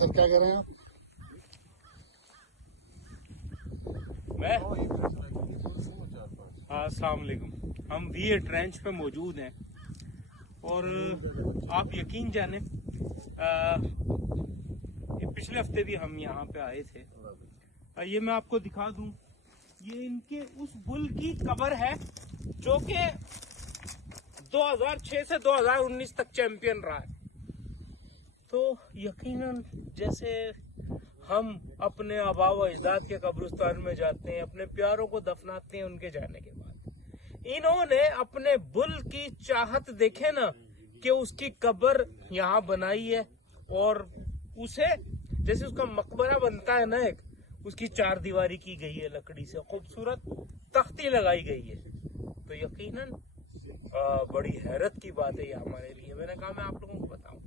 Sir क्या कह रहे हैं आप? मैं अस्सलाम वालेकुम। हम वी ट्रेंच पे मौजूद हैं और आप यकीन जाने पिछले हफ्ते भी हम यहाँ पे आए थे। ये मैं आपको दिखा दूं, ये इनके उस बुल की कबर है जो कि 2006 से 2019 तक चैंपियन रहा है। तो यकीनन जैसे हम अपने आबा व अजदाद के कब्रिस्तान में जाते हैं, अपने प्यारों को दफनाते हैं उनके जाने के बाद, इन्होंने अपने बुल की चाहत देखे ना कि उसकी कब्र यहाँ बनाई है और उसे जैसे उसका मकबरा बनता है ना, एक उसकी चार दीवारी की गई है, लकड़ी से खूबसूरत तख्ती लगाई गई है। तो यकीनन बड़ी हैरत की बात है ये हमारे लिए। मैंने कहा मैं आप लोगों को बताऊं।